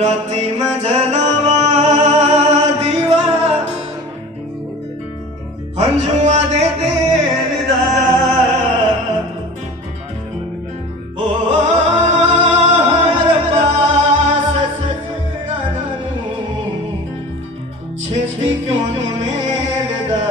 राती में जलावा दीवा हंजुआ दे दिलदा ओ हर पास छेती क्यों नहीं मेलदा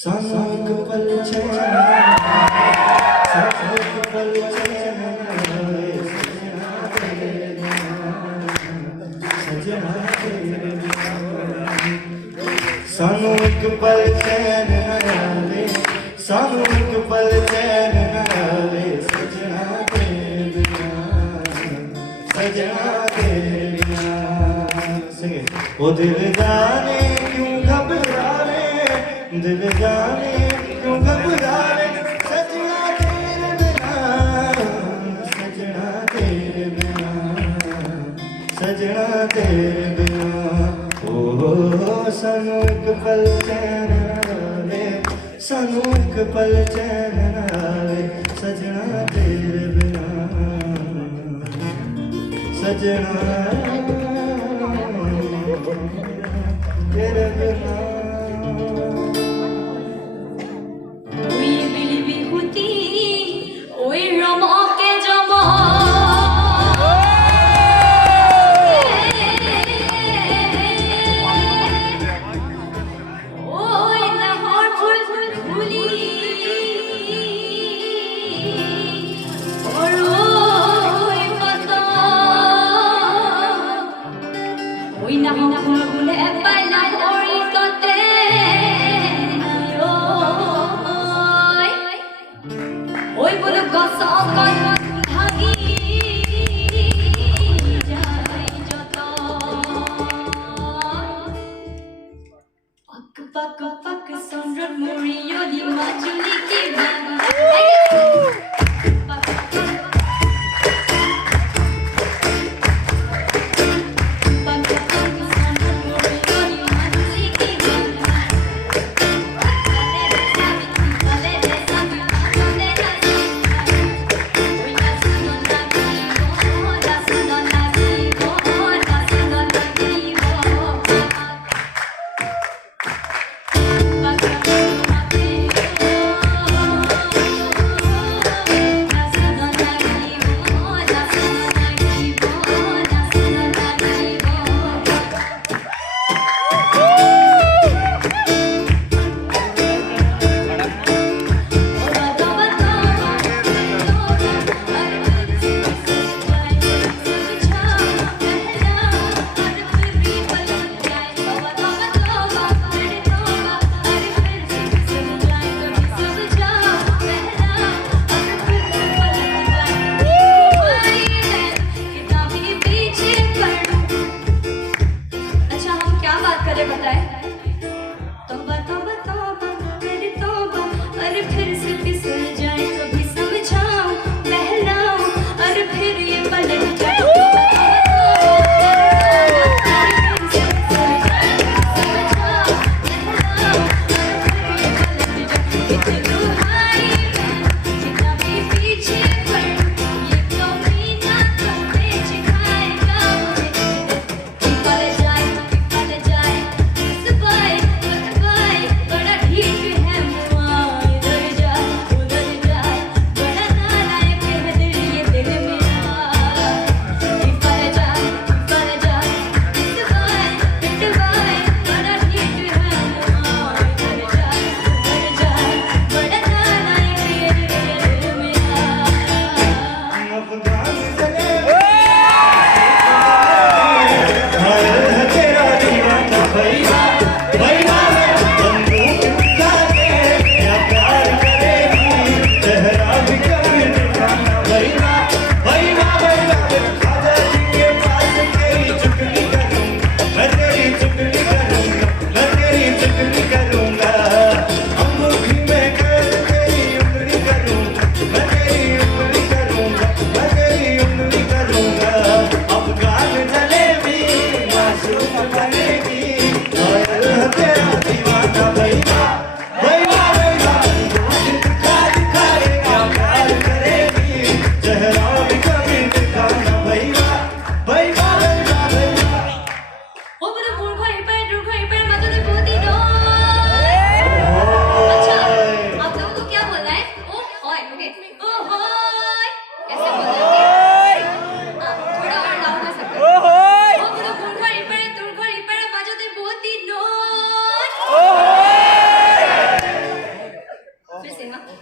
सानू एक पल चैन सानू एक पल चैन सानू एक पल चैन आवे सानू एक पल चैन आवे सजना तेरे बिना ओ दिल जाने क्यों घबरावे दिल जाने क्यों घबरावे सजना तेरे बिना ओ सानू एक पल चैन आवे सानू एक पल चैन आवे सजना तेरे बिना सजना तेरे बिना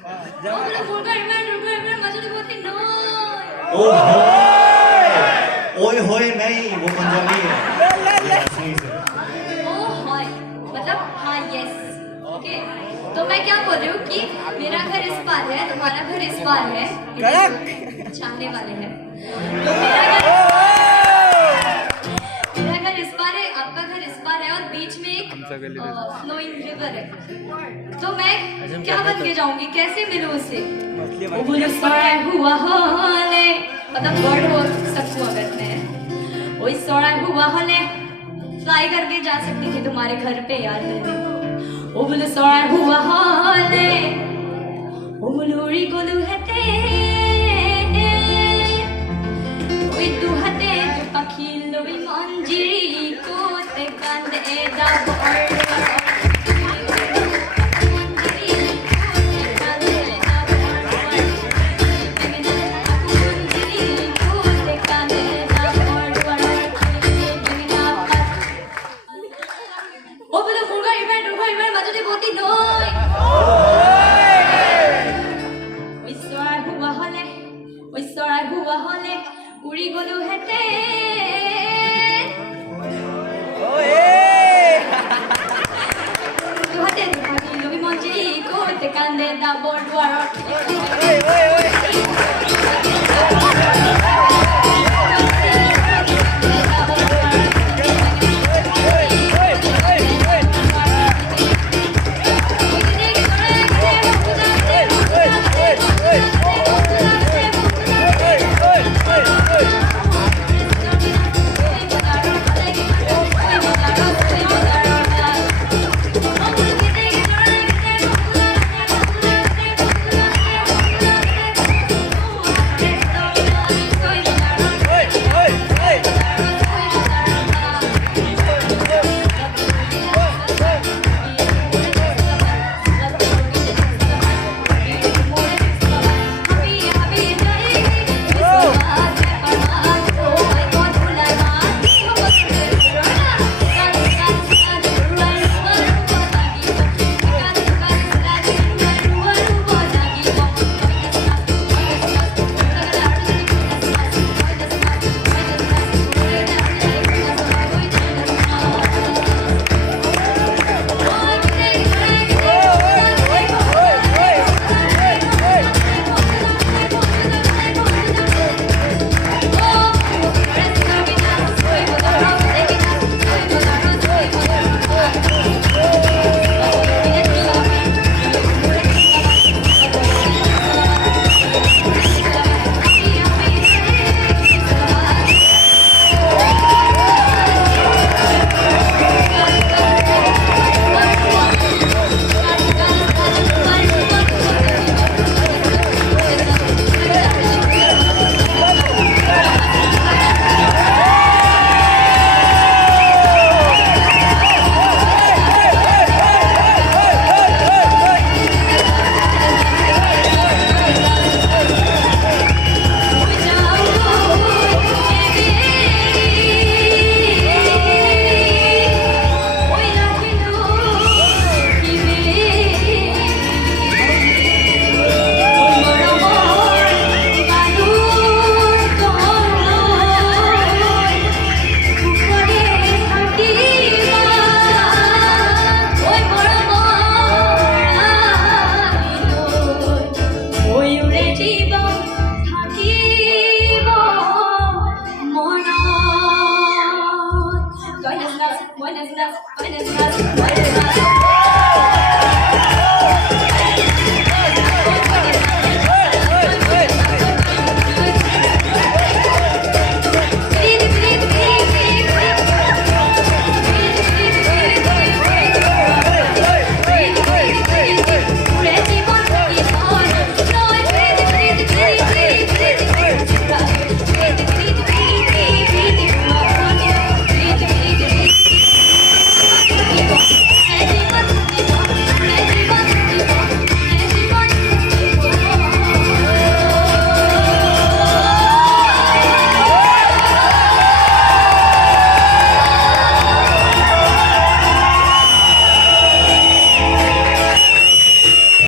বোলো মুর্গা ইমান মাজুলি बोलती नो ओए होए नहीं वो पंजाबी है सही से ओ हाय मतलब हाँ यस ओके तो मैं क्या बोल रही हूँ कि मेरा घर इस पार है तुम्हारा घर इस पार है चाहने वाले हैं तो मेरा घर इस पार है आपका घर इस पार है और बीच में एक फ्लोइंग रिवर है तो मैं क्या बन के जाऊंगी कैसे मिलूं उससे वो बोले सड़ा हुआ होले मतलब वर्ड हो सकूं अगर मैं वही सड़ा हुआ होले फ्लाई करके जा सकती थी तुम्हारे घर पे यार दिल्ली वो बोले सड़ा हुआ होले वो मुलुरी गोलू हते ওই দুহাতে পাখি লই মঞ্জিরি কোতে কান্দে দা ও বলে মুর্গা ইভেন্ট মাজুলি বলতি নয় ওই সরাই হুয়া হলে উড়ি গলু হেতে দুহাতে পাখি লই মঞ্জিরি কোতে কান্দে দা বড়